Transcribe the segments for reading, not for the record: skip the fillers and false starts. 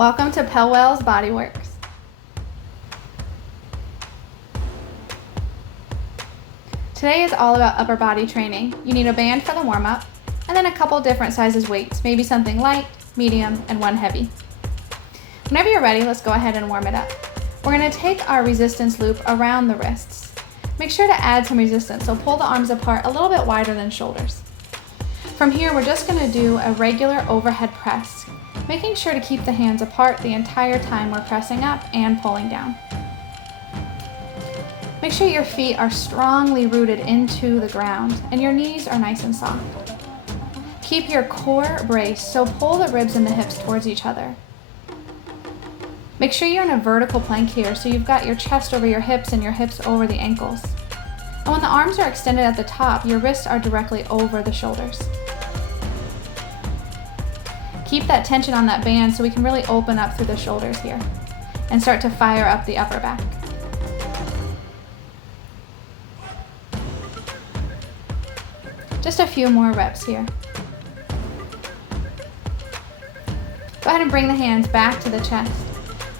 Welcome to PELWELL's BodyWorks. Today is all about upper body training. You need a band for the warm-up, and then a couple different sizes weights, maybe something light, medium, and one heavy. Whenever you're ready, let's go ahead and warm it up. We're going to take our resistance loop around the wrists. Make sure to add some resistance, so pull the arms apart a little bit wider than shoulders. From here, we're just going to do a regular overhead press, making sure to keep the hands apart the entire time we're pressing up and pulling down. Make sure your feet are strongly rooted into the ground and your knees are nice and soft. Keep your core braced, so pull the ribs and the hips towards each other. Make sure you're in a vertical plank here, so you've got your chest over your hips and your hips over the ankles. And when the arms are extended at the top, your wrists are directly over the shoulders. Keep that tension on that band so we can really open up through the shoulders here and start to fire up the upper back. Just a few more reps here. Go ahead and bring the hands back to the chest.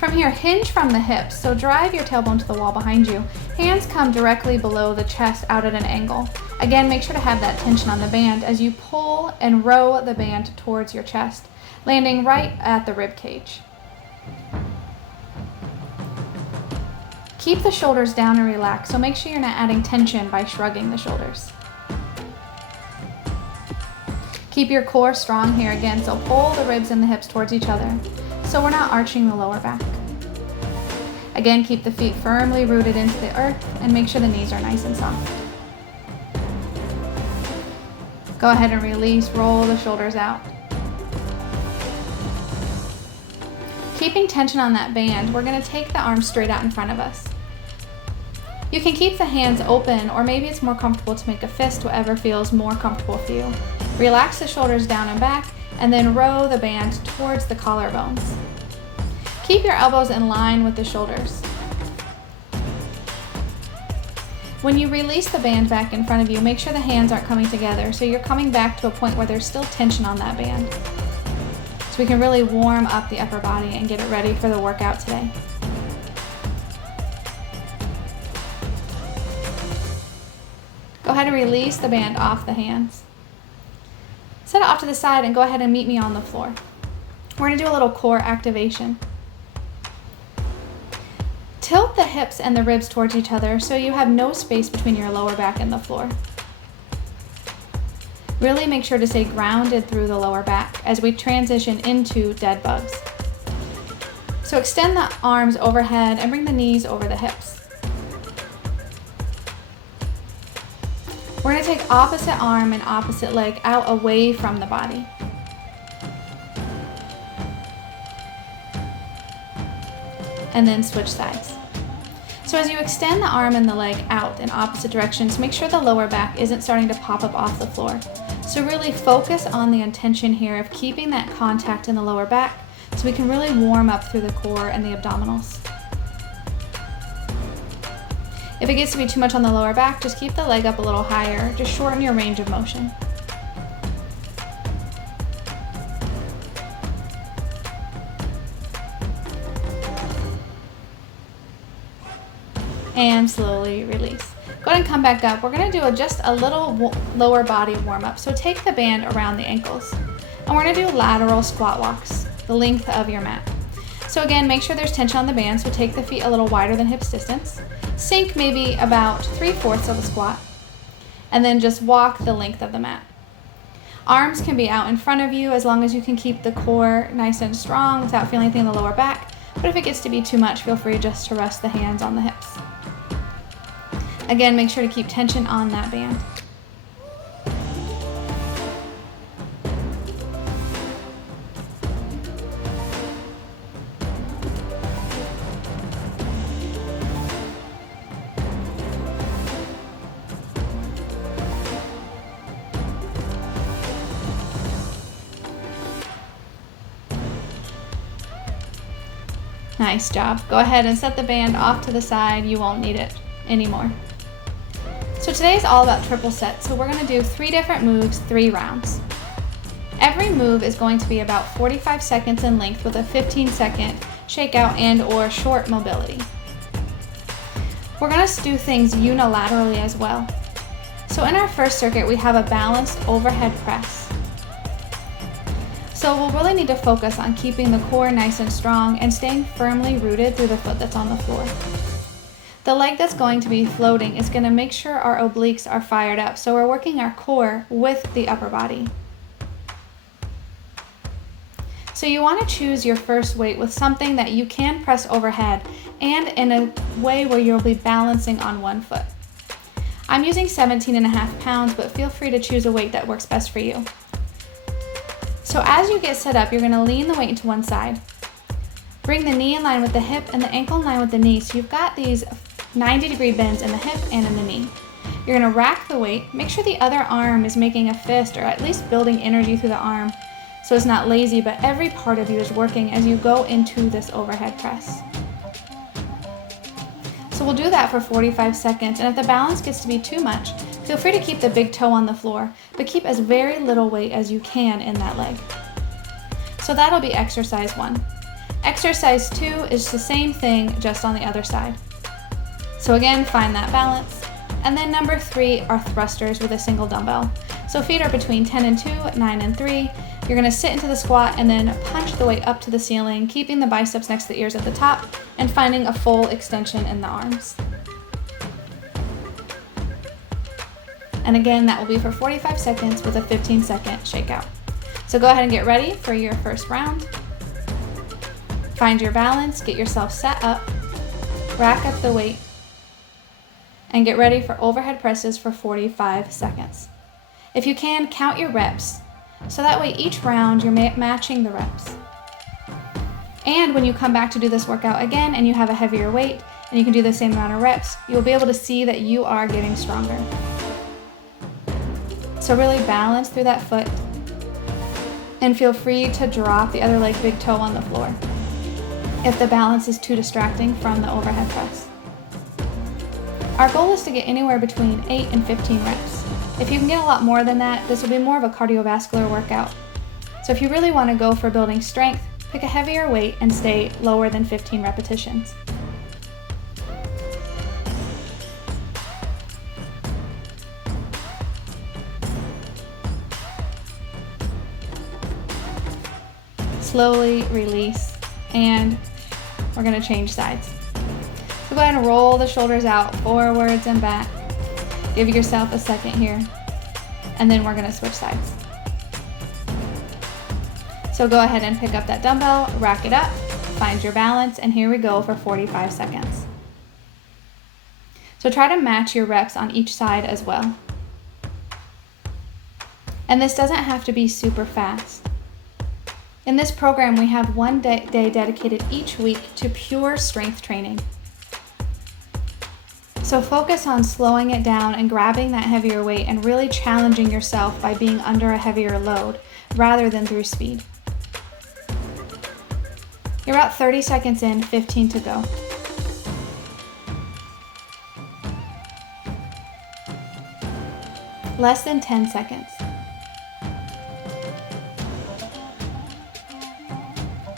From here, hinge from the hips, so drive your tailbone to the wall behind you. Hands come directly below the chest out at an angle. Again, make sure to have that tension on the band as you pull and row the band towards your chest, landing right at the rib cage. Keep the shoulders down and relaxed, so make sure you're not adding tension by shrugging the shoulders. Keep your core strong here again, so pull the ribs and the hips towards each other, so we're not arching the lower back. Again, keep the feet firmly rooted into the earth and make sure the knees are nice and soft. Go ahead and release, roll the shoulders out. Keeping tension on that band, we're going to take the arms straight out in front of us. You can keep the hands open, or maybe it's more comfortable to make a fist, whatever feels more comfortable for you. Relax the shoulders down and back, and then row the band towards the collarbones. Keep your elbows in line with the shoulders. When you release the band back in front of you, make sure the hands aren't coming together, so you're coming back to a point where there's still tension on that band. So we can really warm up the upper body and get it ready for the workout today. Go ahead and release the band off the hands. Set it off to the side and go ahead and meet me on the floor. We're going to do a little core activation. Tilt the hips and the ribs towards each other so you have no space between your lower back and the floor. Really make sure to stay grounded through the lower back as we transition into dead bugs. So extend the arms overhead and bring the knees over the hips. We're going to take opposite arm and opposite leg out away from the body. And then switch sides. So as you extend the arm and the leg out in opposite directions, make sure the lower back isn't starting to pop up off the floor. So really focus on the intention here of keeping that contact in the lower back so we can really warm up through the core and the abdominals. If it gets to be too much on the lower back, just keep the leg up a little higher. Just shorten your range of motion. And slowly release. Go ahead and come back up. We're going to do just a little lower body warm up. So take the band around the ankles. And we're going to do lateral squat walks, the length of your mat. So again, make sure there's tension on the band, so take the feet a little wider than hips distance. Sink maybe about 3/4 of a squat. And then just walk the length of the mat. Arms can be out in front of you as long as you can keep the core nice and strong without feeling anything in the lower back. But if it gets to be too much, feel free just to rest the hands on the hips. Again, make sure to keep tension on that band. Nice job. Go ahead and set the band off to the side. You won't need it anymore. So today is all about triple sets. So we're going to do 3 different moves, 3 rounds. Every move is going to be about 45 seconds in length with a 15-second shakeout and or short mobility. We're going to do things unilaterally as well. So in our first circuit, we have a balanced overhead press. So we'll really need to focus on keeping the core nice and strong and staying firmly rooted through the foot that's on the floor. The leg that's going to be floating is going to make sure our obliques are fired up, so we're working our core with the upper body. So you want to choose your first weight with something that you can press overhead and in a way where you'll be balancing on one foot. I'm using 17.5 pounds, but feel free to choose a weight that works best for you. So as you get set up, you're going to lean the weight into one side. Bring the knee in line with the hip and the ankle in line with the knee. So you've got these 90-degree bends in the hip and in the knee. You're going to rack the weight. Make sure the other arm is making a fist or at least building energy through the arm. So it's not lazy, but every part of you is working as you go into this overhead press. So we'll do that for 45 seconds, and if the balance gets to be too much, feel free to keep the big toe on the floor, but keep as very little weight as you can in that leg. So that'll be exercise 1. Exercise 2 is the same thing, just on the other side. So again, find that balance. And then number 3 are thrusters with a single dumbbell. So feet are between 10 and 2, 9 and 3. You're going to sit into the squat and then punch the weight up to the ceiling, keeping the biceps next to the ears at the top and finding a full extension in the arms. And again, that will be for 45 seconds with a 15-second shakeout. So go ahead and get ready for your first round. Find your balance, get yourself set up, rack up the weight, and get ready for overhead presses for 45 seconds. If you can, count your reps. So that way each round you're matching the reps. And when you come back to do this workout again and you have a heavier weight and you can do the same amount of reps, you'll be able to see that you are getting stronger. So really balance through that foot and feel free to drop the other leg big toe on the floor if the balance is too distracting from the overhead press. Our goal is to get anywhere between 8 and 15 reps. If you can get a lot more than that, this will be more of a cardiovascular workout. So if you really want to go for building strength, pick a heavier weight and stay lower than 15 repetitions. Slowly release, and we're going to change sides. So go ahead and roll the shoulders out, forwards and back. Give yourself a second here, and then we're going to switch sides. So go ahead and pick up that dumbbell, rack it up, find your balance, and here we go for 45 seconds. So try to match your reps on each side as well. And this doesn't have to be super fast. In this program, we have one day dedicated each week to pure strength training. So focus on slowing it down and grabbing that heavier weight and really challenging yourself by being under a heavier load rather than through speed. You're about 30 seconds in, 15 to go. Less than 10 seconds.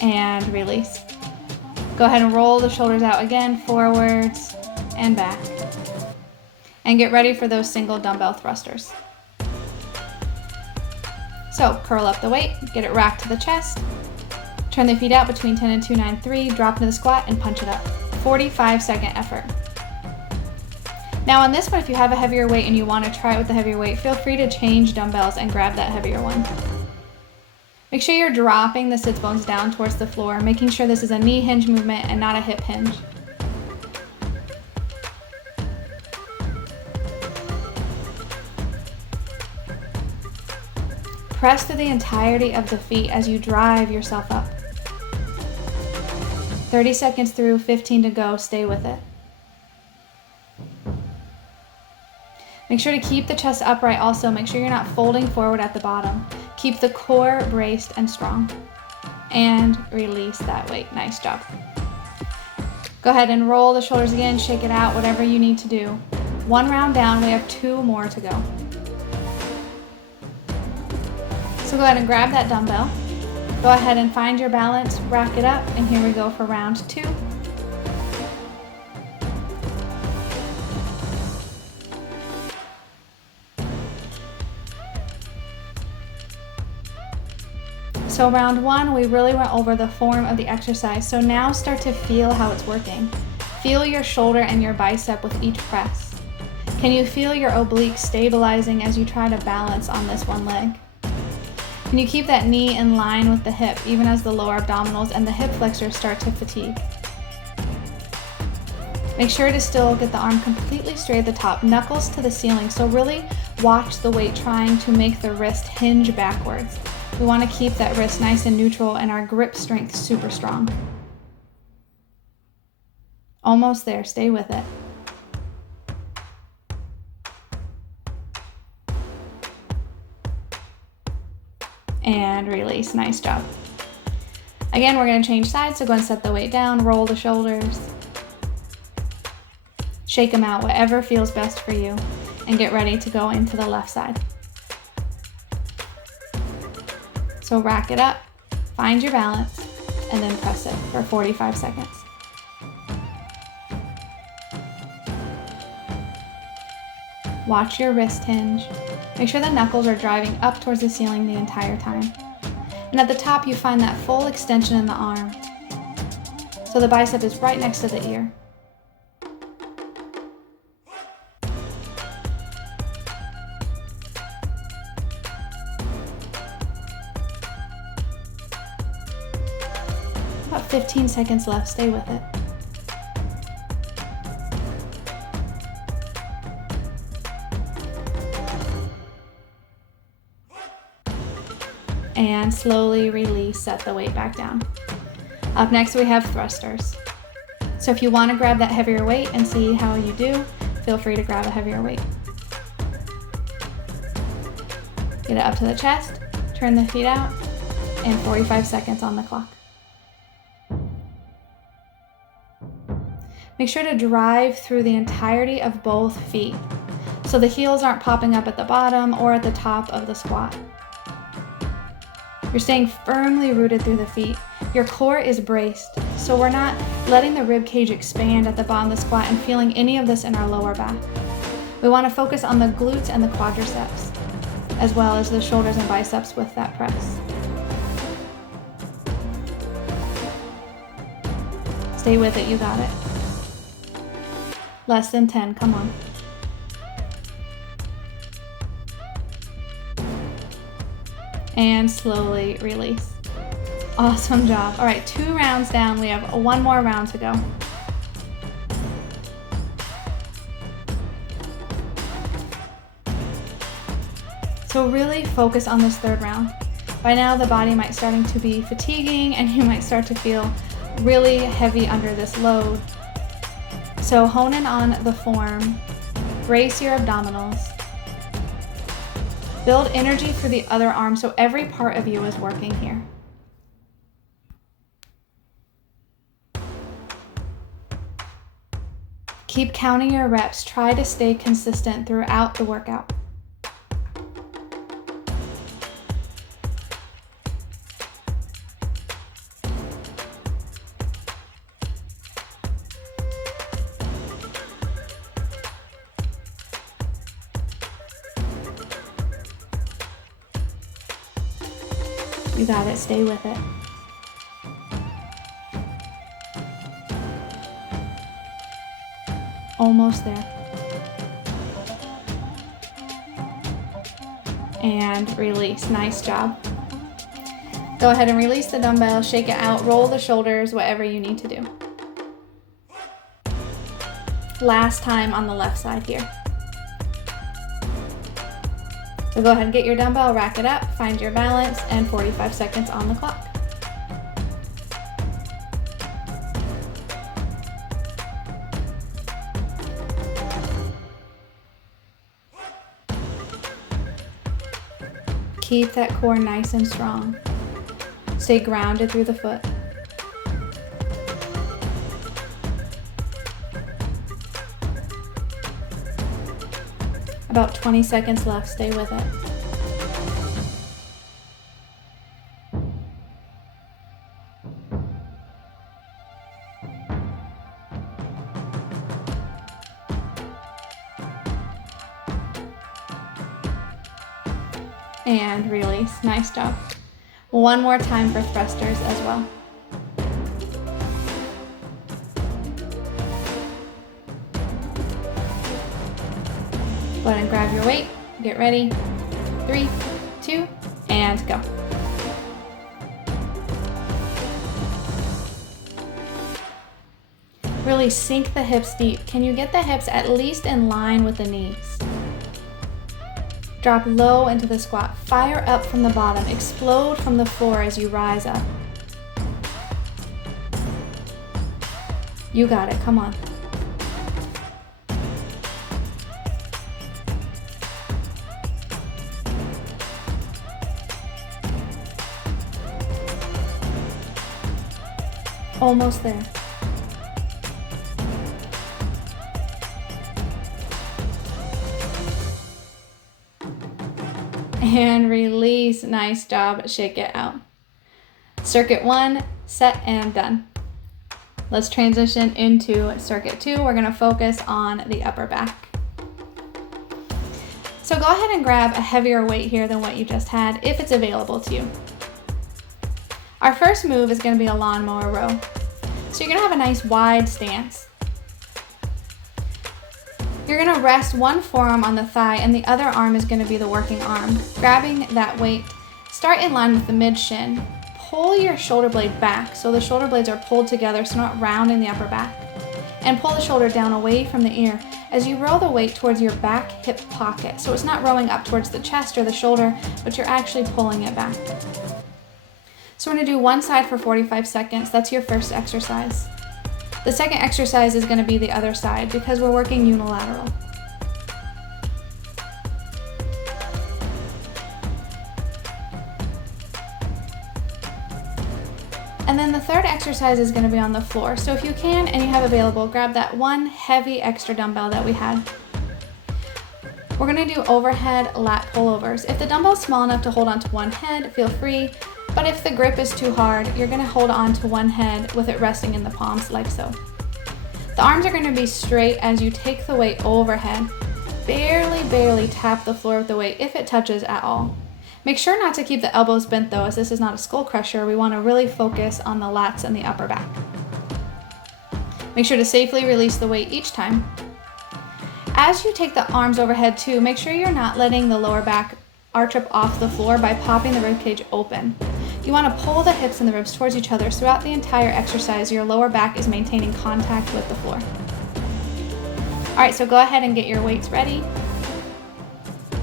And release. Go ahead and roll the shoulders out again, forwards and back. And get ready for those single dumbbell thrusters. So curl up the weight, get it racked to the chest, turn the feet out between 10 and 2, 9, 3, drop into the squat and punch it up. 45-second effort. Now on this one, if you have a heavier weight and you want to try it with the heavier weight, feel free to change dumbbells and grab that heavier one. Make sure you're dropping the sits bones down towards the floor, making sure this is a knee hinge movement and not a hip hinge. Press through the entirety of the feet as you drive yourself up. 30 seconds through, 15 to go, stay with it. Make sure to keep the chest upright also. Make sure you're not folding forward at the bottom. Keep the core braced and strong. And release that weight. Nice job. Go ahead and roll the shoulders again, shake it out, whatever you need to do. One round down, we have 2 more to go. So go ahead and grab that dumbbell. Go ahead and find your balance, rack it up, and here we go for round 2. So round 1, we really went over the form of the exercise. So now start to feel how it's working. Feel your shoulder and your bicep with each press. Can you feel your obliques stabilizing as you try to balance on this one leg? Can you keep that knee in line with the hip even as the lower abdominals and the hip flexors start to fatigue? Make sure to still get the arm completely straight at the top, knuckles to the ceiling. So really watch the weight trying to make the wrist hinge backwards. We want to keep that wrist nice and neutral and our grip strength super strong. Almost there, stay with it. And release, nice job. Again, we're going to change sides, so go and set the weight down, roll the shoulders. Shake them out, whatever feels best for you, and get ready to go into the left side. So rack it up, find your balance, and then press it for 45 seconds. Watch your wrist hinge. Make sure the knuckles are driving up towards the ceiling the entire time. And at the top, you find that full extension in the arm. So the bicep is right next to the ear. About 15 seconds left, stay with it. And slowly release, set the weight back down. Up next we have thrusters. So if you want to grab that heavier weight and see how you do, feel free to grab a heavier weight. Get it up to the chest, turn the feet out, and 45 seconds on the clock. Make sure to drive through the entirety of both feet, so the heels aren't popping up at the bottom or at the top of the squat. You're staying firmly rooted through the feet. Your core is braced, so we're not letting the rib cage expand at the bottom of the squat and feeling any of this in our lower back. We want to focus on the glutes and the quadriceps, as well as the shoulders and biceps with that press. Stay with it, you got it. Less than 10, come on. And slowly release. Awesome job. All right, 2 rounds down. We have 1 more round to go. So really focus on this 3rd round. By now the body might starting to be fatiguing and you might start to feel really heavy under this load. So hone in on the form, brace your abdominals, build energy through the other arm so every part of you is working here. Keep counting your reps. Try to stay consistent throughout the workout. You got it, stay with it. Almost there. And release, nice job. Go ahead and release the dumbbell, shake it out, roll the shoulders, whatever you need to do. Last time on the left side here. So go ahead and get your dumbbell, rack it up, find your balance, and 45 seconds on the clock. Keep that core nice and strong. Stay grounded through the foot. About 20 seconds left, stay with it. And release. Nice job. One more time for thrusters as well. Go ahead and grab your weight. Get ready. 3, 2, and go. Really sink the hips deep. Can you get the hips at least in line with the knees? Drop low into the squat. Fire up from the bottom. Explode from the floor as you rise up. You got it. Come on. Almost there. And release. Nice job. Shake it out. Circuit 1, set and done. Let's transition into circuit 2. We're going to focus on the upper back. So go ahead and grab a heavier weight here than what you just had if it's available to you. Our first move is going to be a lawnmower row. So you're going to have a nice wide stance. You're going to rest one forearm on the thigh and the other arm is going to be the working arm. Grabbing that weight, start in line with the mid shin. Pull your shoulder blade back so the shoulder blades are pulled together so not rounding the upper back. And pull the shoulder down away from the ear as you roll the weight towards your back hip pocket. So it's not rowing up towards the chest or the shoulder, but you're actually pulling it back. So we're going to do one side for 45 seconds. That's your first exercise. The second exercise is going to be the other side because we're working unilateral. And then the third exercise is going to be on the floor. So if you can and you have available, grab that one heavy extra dumbbell that we had. We're going to do overhead lat pullovers. If the dumbbell's small enough to hold onto one head, feel free. But if the grip is too hard, you're going to hold on to one head with it resting in the palms like so. The arms are going to be straight as you take the weight overhead. Barely tap the floor with the weight if it touches at all. Make sure not to keep the elbows bent though, as this is not a skull crusher. We want to really focus on the lats and the upper back. Make sure to safely release the weight each time. As you take the arms overhead too, make sure you're not letting the lower back arch up off the floor by popping the rib cage open. You want to pull the hips and the ribs towards each other throughout the entire exercise. Your lower back is maintaining contact with the floor. All right, so go ahead and get your weights ready.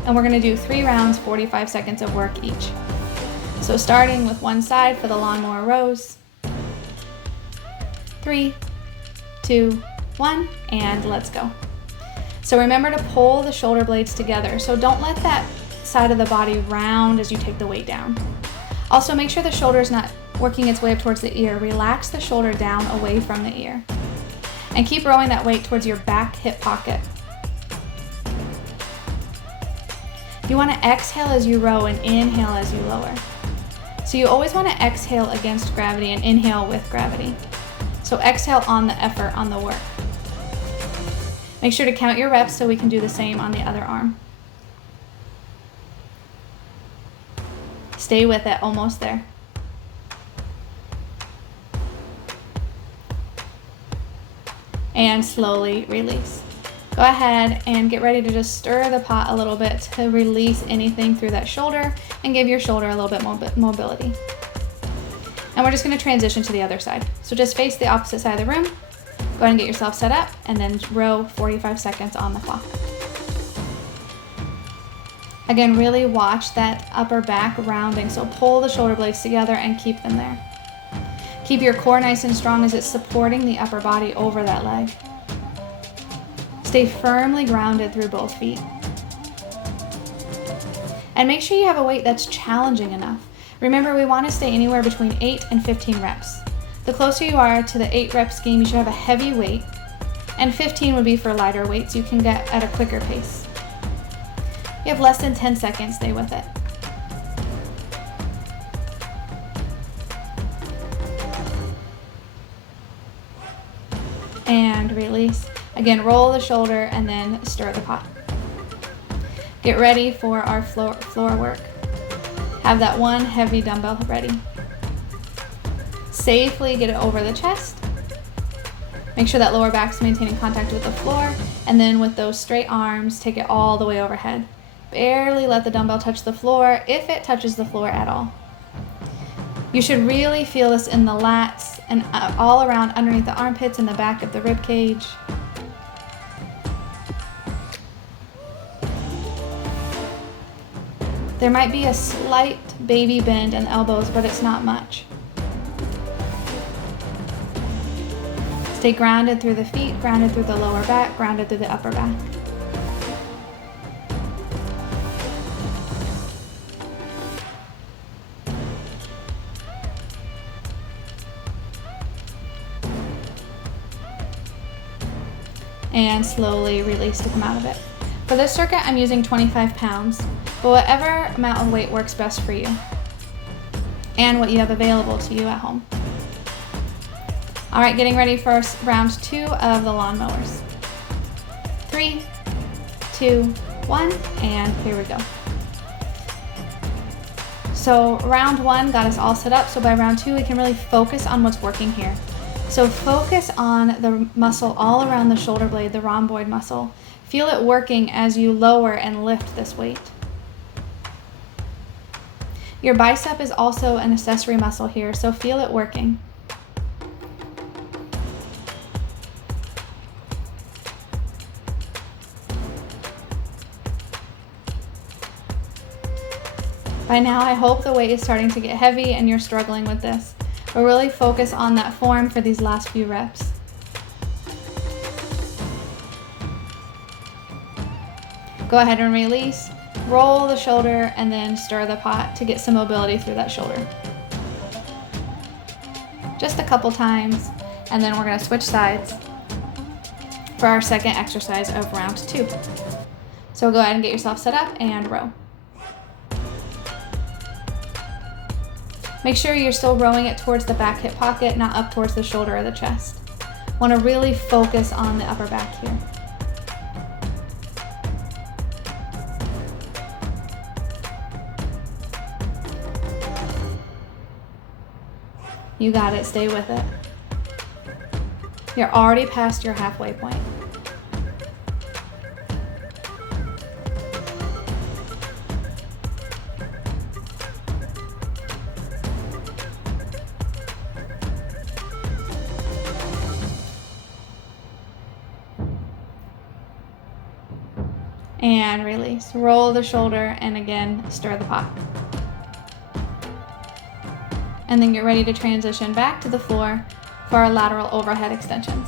And we're going to do 3 rounds, 45 seconds of work each. So starting with one side for the lawnmower rows. 3, 2, 1, and let's go. So remember to pull the shoulder blades together. So don't let that side of the body round as you take the weight down. Also, make sure the shoulder is not working its way up towards the ear. Relax the shoulder down away from the ear. And keep rowing that weight towards your back hip pocket. You want to exhale as you row and inhale as you lower. So you always want to exhale against gravity and inhale with gravity. So exhale on the effort, on the work. Make sure to count your reps so we can do the same on the other arm. Stay with it, almost there. And slowly release. Go ahead and get ready to just stir the pot a little bit to release anything through that shoulder and give your shoulder a little bit more mobility. And we're just going to transition to the other side. So just face the opposite side of the room. Go ahead and get yourself set up and then row 45 seconds on the clock. Again, really watch that upper back rounding. So pull the shoulder blades together and keep them there. Keep your core nice and strong as it's supporting the upper body over that leg. Stay firmly grounded through both feet. And make sure you have a weight that's challenging enough. Remember, we want to stay anywhere between 8 and 15 reps. The closer you are to the 8 rep scheme, you should have a heavy weight, and 15 would be for lighter weights you can get at a quicker pace. You have less than 10 seconds, stay with it. And release. Again, roll the shoulder and then stir the pot. Get ready for our floor work. Have that one heavy dumbbell ready. Safely get it over the chest. Make sure that lower back's maintaining contact with the floor, and then with those straight arms, take it all the way overhead. Barely let the dumbbell touch the floor, if it touches the floor at all. You should really feel this in the lats and all around underneath the armpits and the back of the rib cage. There might be a slight baby bend in the elbows, but it's not much. Stay grounded through the feet, grounded through the lower back, grounded through the upper back. And slowly release to come out of it. For this circuit, I'm using 25 pounds, but whatever amount of weight works best for you and what you have available to you at home. All right, getting ready for round 2 of the lawnmowers. 3, 2, 1, and here we go. So round 1 got us all set up, so by round 2 we can really focus on what's working here. So focus on the muscle all around the shoulder blade, the rhomboid muscle. Feel it working as you lower and lift this weight. Your bicep is also an accessory muscle here, so feel it working. By now, I hope the weight is starting to get heavy and you're struggling with this. But really focus on that form for these last few reps. Go ahead and release, roll the shoulder, and then stir the pot to get some mobility through that shoulder. Just a couple times, and then we're gonna switch sides for our second exercise of round 2. So go ahead and get yourself set up and row. Make sure you're still rowing it towards the back hip pocket, not up towards the shoulder or the chest. Want to really focus on the upper back here. You got it, stay with it. You're already past your halfway point. And release. Roll the shoulder and again, stir the pot. And then get ready to transition back to the floor for our lateral overhead extensions.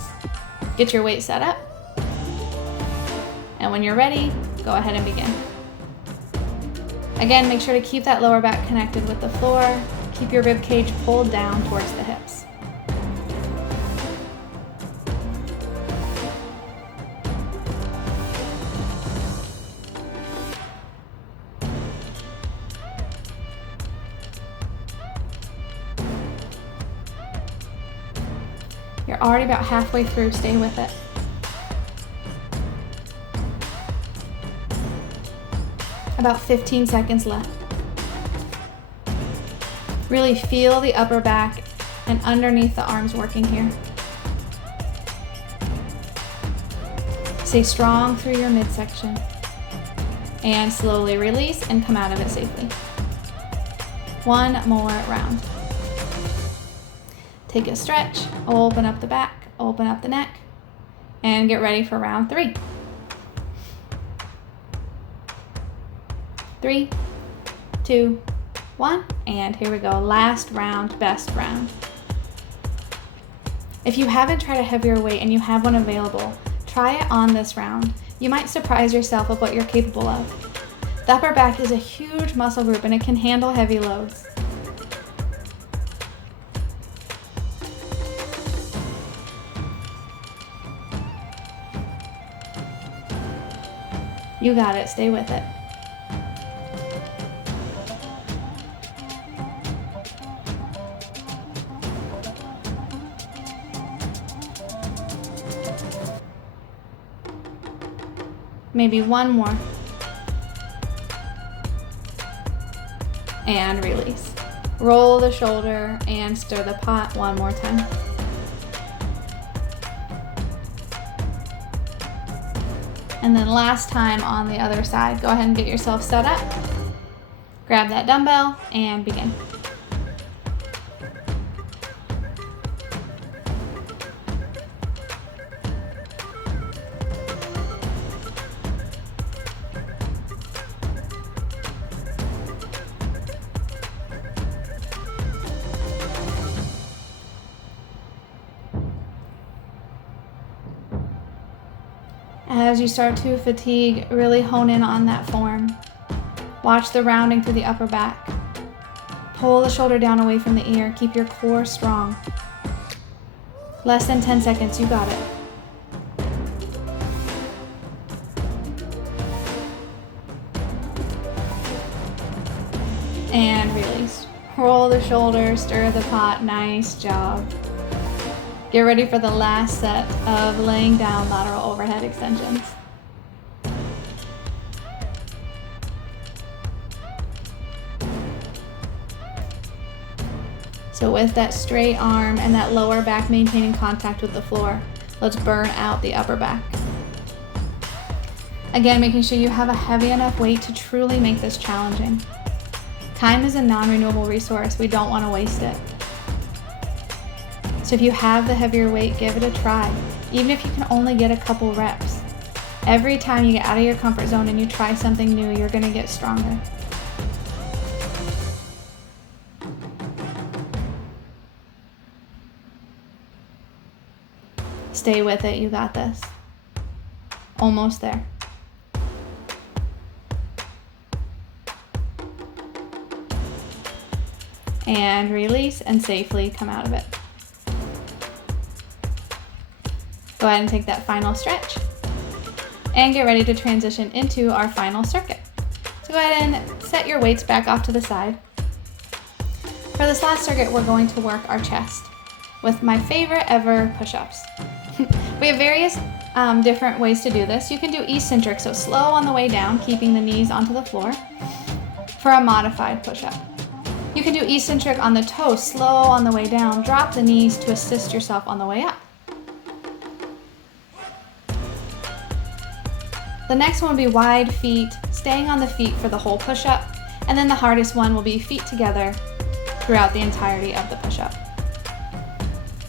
Get your weight set up. And when you're ready, go ahead and begin. Again, make sure to keep that lower back connected with the floor. Keep your rib cage pulled down towards the hips. You're already about halfway through, stay with it. About 15 seconds left. Really feel the upper back and underneath the arms working here. Stay strong through your midsection. And slowly release and come out of it safely. One more round. Take a stretch, open up the back, open up the neck, and get ready for round 3. 3, 2, 1, and here we go. Last round, best round. If you haven't tried a heavier weight and you have one available, try it on this round. You might surprise yourself of what you're capable of. The upper back is a huge muscle group and it can handle heavy loads. You got it, stay with it. Maybe one more. and release. Roll the shoulder and stir the pot one more time. And then last time on the other side, go ahead and get yourself set up. Grab that dumbbell and begin. As you start to fatigue, really hone in on that form. Watch the rounding through the upper back. Pull the shoulder down away from the ear. Keep your core strong. Less than 10 seconds, you got it. And release. Roll the shoulder, stir the pot. Nice job. Get ready for the last set of laying down lateral overhead extensions. So with that straight arm and that lower back maintaining contact with the floor, let's burn out the upper back. Again, making sure you have a heavy enough weight to truly make this challenging. Time is a non-renewable resource. We don't want to waste it. So if you have the heavier weight, give it a try, even if you can only get a couple reps. Every time you get out of your comfort zone and you try something new, you're going to get stronger. Stay with it, you got this. Almost there. And release and safely come out of it. Go ahead and take that final stretch and get ready to transition into our final circuit. So go ahead and set your weights back off to the side. For this last circuit, we're going to work our chest with my favorite ever push-ups. We have various different ways to do this. You can do eccentric, so slow on the way down, keeping the knees onto the floor for a modified push-up. You can do eccentric on the toes, slow on the way down, drop the knees to assist yourself on the way up. The next one will be wide feet, staying on the feet for the whole push-up, and then the hardest one will be feet together throughout the entirety of the push-up.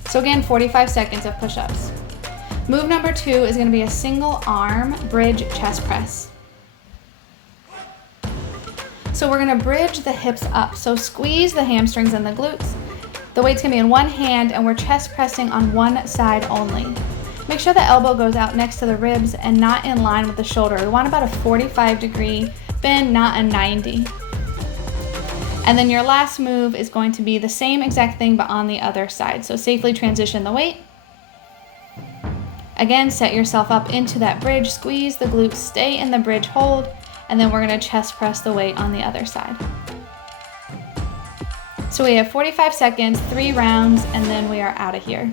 So again, 45 seconds of push-ups. Move number 2 is going to be a single arm bridge chest press. So we're going to bridge the hips up, so squeeze the hamstrings and the glutes. The weight's going to be in one hand and we're chest pressing on one side only. Make sure the elbow goes out next to the ribs and not in line with the shoulder. We want about a 45-degree bend, not a 90. And then your last move is going to be the same exact thing but on the other side. So safely transition the weight. Again, set yourself up into that bridge, squeeze the glutes, stay in the bridge hold, and then we're going to chest press the weight on the other side. So we have 45 seconds, 3 rounds, and then we are out of here.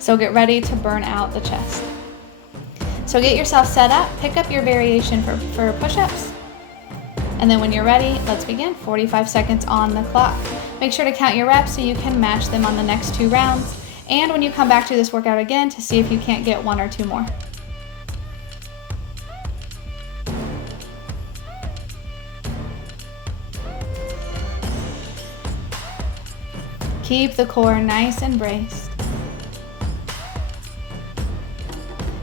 So get ready to burn out the chest. So get yourself set up, pick up your variation for push-ups, and then when you're ready, let's begin. 45 seconds on the clock. Make sure to count your reps so you can match them on the next 2 rounds, and when you come back to this workout again to see if you can't get 1 or 2 more. Keep the core nice and braced.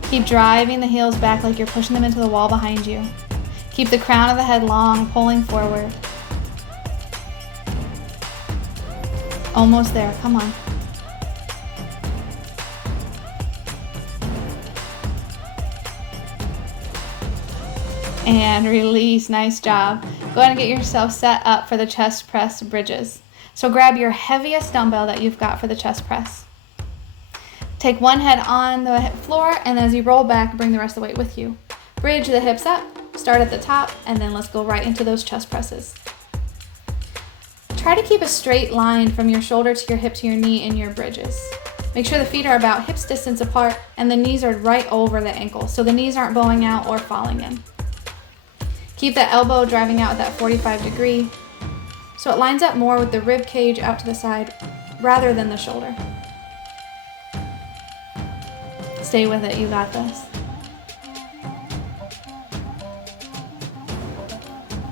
Keep driving the heels back like you're pushing them into the wall behind you. Keep the crown of the head long, pulling forward. Almost there, come on. And release, nice job. Go ahead and get yourself set up for the chest press bridges. So grab your heaviest dumbbell that you've got for the chest press. Take one head on the floor, and as you roll back, bring the rest of the weight with you. Bridge the hips up, start at the top, and then let's go right into those chest presses. Try to keep a straight line from your shoulder to your hip to your knee in your bridges. Make sure the feet are about hips distance apart and the knees are right over the ankle, so the knees aren't bowing out or falling in. Keep the elbow driving out at that 45 degree so it lines up more with the rib cage out to the side rather than the shoulder. Stay with it, you got this.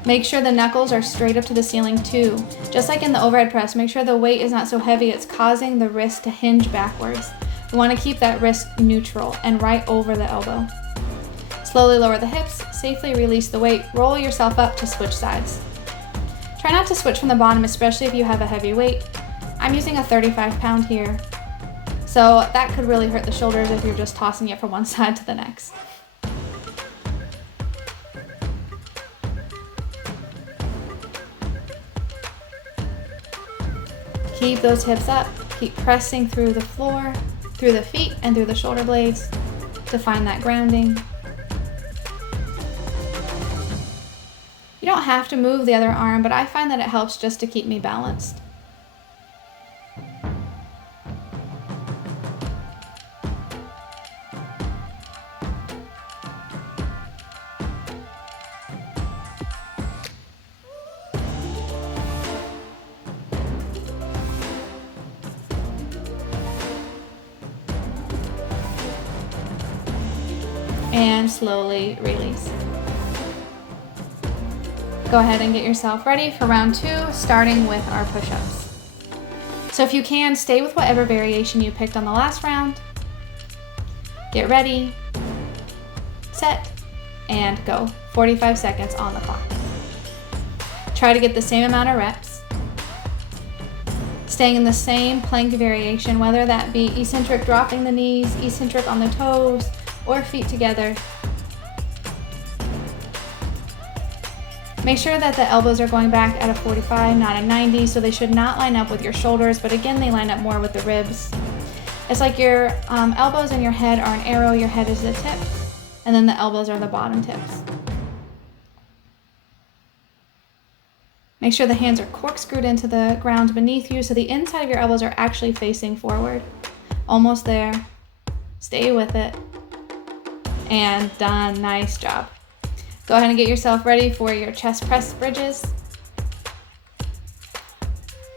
Make sure the knuckles are straight up to the ceiling too. Just like in the overhead press, make sure the weight is not so heavy it's causing the wrist to hinge backwards. We want to keep that wrist neutral and right over the elbow. Slowly lower the hips, safely release the weight, roll yourself up to switch sides. Try not to switch from the bottom, especially if you have a heavy weight. I'm using a 35-pound here, so that could really hurt the shoulders if you're just tossing it from one side to the next. Keep those hips up, keep pressing through the floor, through the feet, and through the shoulder blades to find that grounding. You don't have to move the other arm, but I find that it helps just to keep me balanced. And slowly release. Go ahead and get yourself ready for round 2, starting with our push-ups. So if you can, stay with whatever variation you picked on the last round. Get ready, set, and go. 45 seconds on the clock. Try to get the same amount of reps. Staying in the same plank variation, whether that be eccentric dropping the knees, eccentric on the toes, or feet together. Make sure that the elbows are going back at a 45, not a 90, so they should not line up with your shoulders, but again, they line up more with the ribs. It's like your elbows and your head are an arrow, your head is the tip, and then the elbows are the bottom tips. Make sure the hands are corkscrewed into the ground beneath you, so the inside of your elbows are actually facing forward. Almost there. Stay with it. And done. Nice job. Go ahead and get yourself ready for your chest press bridges.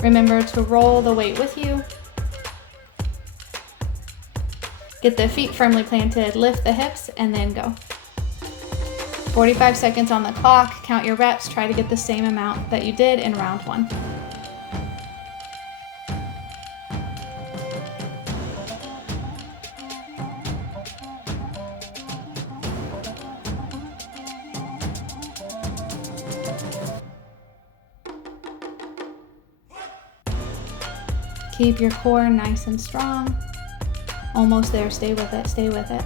Remember to roll the weight with you. Get the feet firmly planted, lift the hips, and then go. 45 seconds on the clock. Count your reps. Try to get the same amount that you did in round 1. Keep your core nice and strong. Almost there. Stay with it. Stay with it.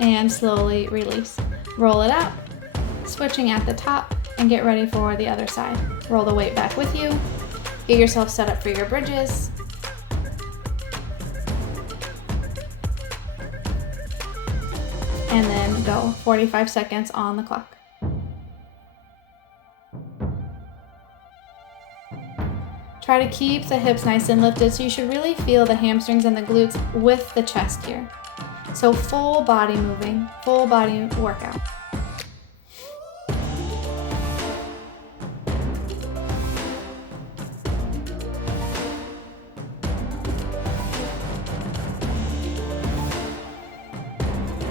And slowly release. Roll it up, switching at the top, and get ready for the other side. Roll the weight back with you. Get yourself set up for your bridges. And then go. 45 seconds on the clock. Try to keep the hips nice and lifted, so you should really feel the hamstrings and the glutes with the chest here. So full body moving, full body workout.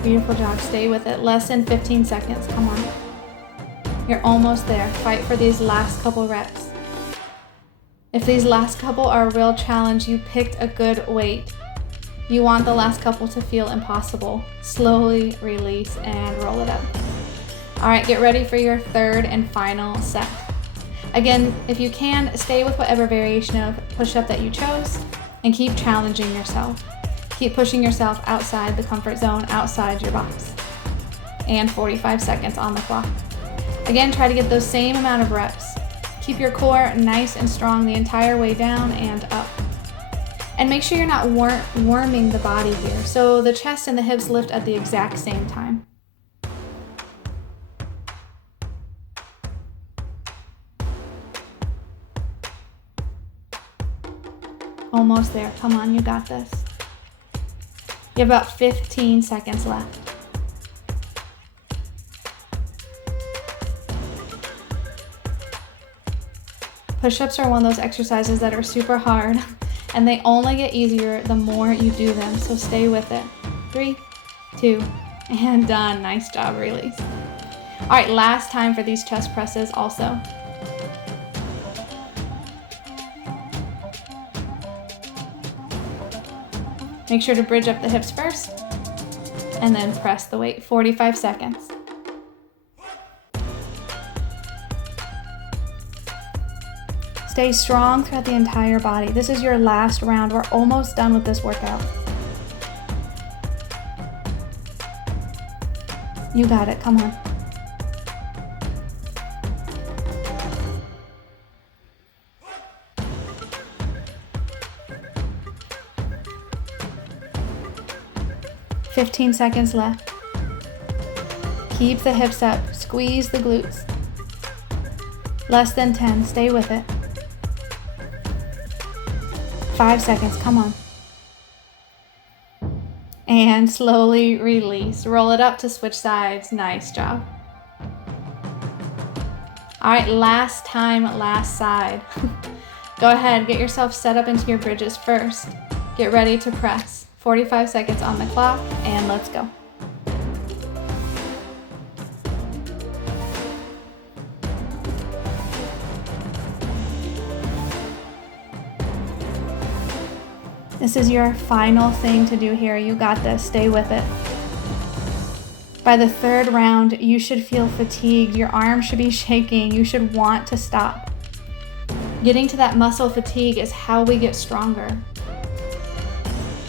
Beautiful job. Stay with it. Less than 15 seconds. Come on. You're almost there. Fight for these last couple reps. If these last couple are a real challenge, you picked a good weight. You want the last couple to feel impossible. Slowly release and roll it up. All right, get ready for your third and final set. Again, if you can, stay with whatever variation of push-up that you chose and keep challenging yourself. Keep pushing yourself outside the comfort zone, outside your box. And 45 seconds on the clock. Again, try to get those same amount of reps. Keep your core nice and strong the entire way down and up. And make sure you're not warming the body here. So the chest and the hips lift at the exact same time. almost there. Come on, you got this. You have about 15 seconds left. Push-ups are one of those exercises that are super hard, and they only get easier the more you do them, so stay with it. 3, 2, and done. Nice job, release. All right, last time for these chest presses also. Make sure to bridge up the hips first, and then press the weight. 45 seconds. Stay strong throughout the entire body. This is your last round. We're almost done with this workout. You got it, come on. "15 seconds left. Keep the hips up, squeeze the glutes. Less than 10, stay with it. 5 seconds, come on. And slowly release. Roll it up to switch sides. Nice job. All right, last time, last side. Go ahead, get yourself set up into your bridges first. Get ready to press. 45 seconds on the clock, and let's go. This is your final thing to do here. You got this. Stay with it. By the third round, you should feel fatigued. Your arms should be shaking. You should want to stop. Getting to that muscle fatigue is how we get stronger.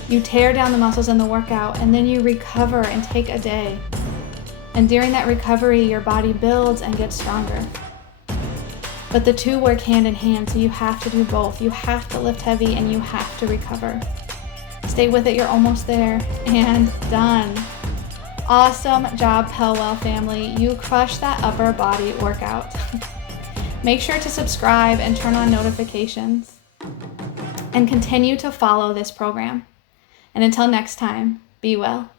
You tear down the muscles in the workout, and then you recover and take a day. And during that recovery, your body builds and gets stronger. But the two work hand in hand, so you have to do both. You have to lift heavy and you have to recover. Stay with it, you're almost there, and done. Awesome job, PELWELL family. You crushed that upper body workout. Make sure to subscribe and turn on notifications. And continue to follow this program. And until next time, be well.